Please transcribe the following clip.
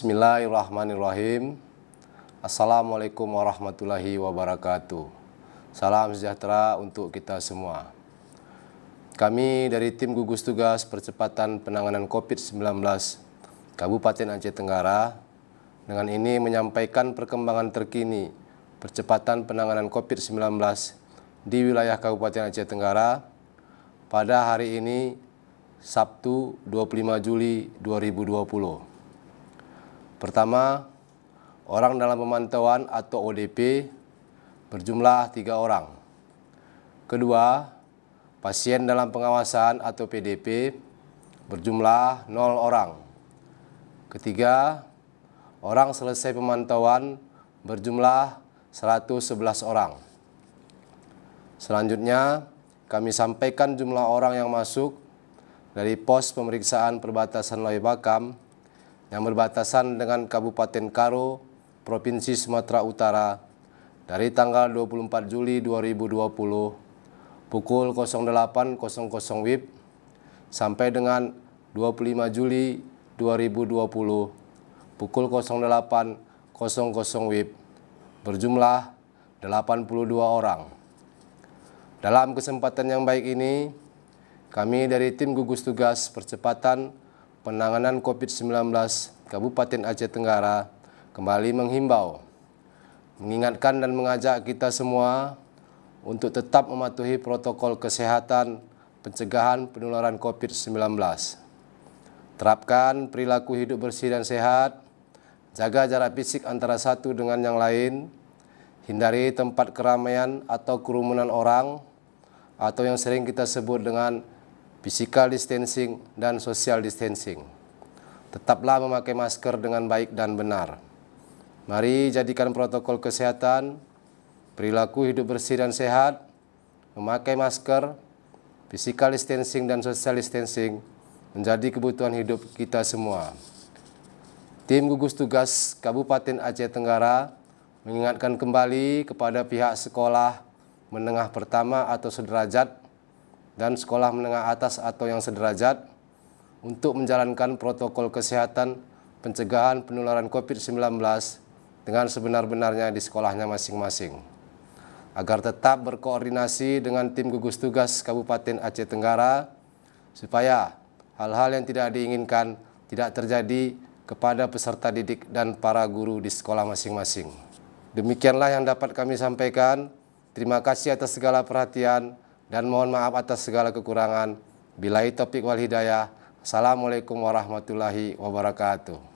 Bismillahirrahmanirrahim. Assalamualaikum warahmatullahi wabarakatuh. Salam sejahtera untuk kita semua. Kami dari tim gugus tugas percepatan penanganan COVID-19 Kabupaten Aceh Tenggara dengan ini menyampaikan perkembangan terkini percepatan penanganan COVID-19 di wilayah Kabupaten Aceh Tenggara pada hari ini Sabtu 25 Juli 2020. Pertama, orang dalam pemantauan atau ODP berjumlah 3 orang. Kedua, pasien dalam pengawasan atau PDP berjumlah 0 orang. Ketiga, orang selesai pemantauan berjumlah 111 orang. Selanjutnya, kami sampaikan jumlah orang yang masuk dari pos pemeriksaan perbatasan Loy Bakam yang berbatasan dengan Kabupaten Karo, Provinsi Sumatera Utara dari tanggal 24 Juli 2020 pukul 08.00 WIB sampai dengan 25 Juli 2020 pukul 08.00 WIB berjumlah 82 orang. Dalam kesempatan yang baik ini, kami dari tim gugus tugas percepatan penanganan COVID-19 Kabupaten Aceh Tenggara kembali menghimbau, mengingatkan dan mengajak kita semua untuk tetap mematuhi protokol kesehatan pencegahan penularan COVID-19. Terapkan perilaku hidup bersih dan sehat, jaga jarak fisik antara satu dengan yang lain, hindari tempat keramaian atau kerumunan orang atau yang sering kita sebut dengan physical distancing dan social distancing. Tetaplah memakai masker dengan baik dan benar. Mari jadikan protokol kesehatan, perilaku hidup bersih dan sehat, memakai masker, physical distancing dan social distancing menjadi kebutuhan hidup kita semua. Tim gugus tugas Kabupaten Aceh Tenggara mengingatkan kembali kepada pihak sekolah menengah pertama atau sederajat dan sekolah menengah atas atau yang sederajat untuk menjalankan protokol kesehatan pencegahan penularan COVID-19 dengan sebenar-benarnya di sekolahnya masing-masing. Agar tetap berkoordinasi dengan tim gugus tugas Kabupaten Aceh Tenggara supaya hal-hal yang tidak diinginkan tidak terjadi kepada peserta didik dan para guru di sekolah masing-masing. Demikianlah yang dapat kami sampaikan. Terima kasih atas segala perhatian dan mohon maaf atas segala kekurangan. Billahi taufiq wal hidayah. Assalamualaikum warahmatullahi wabarakatuh.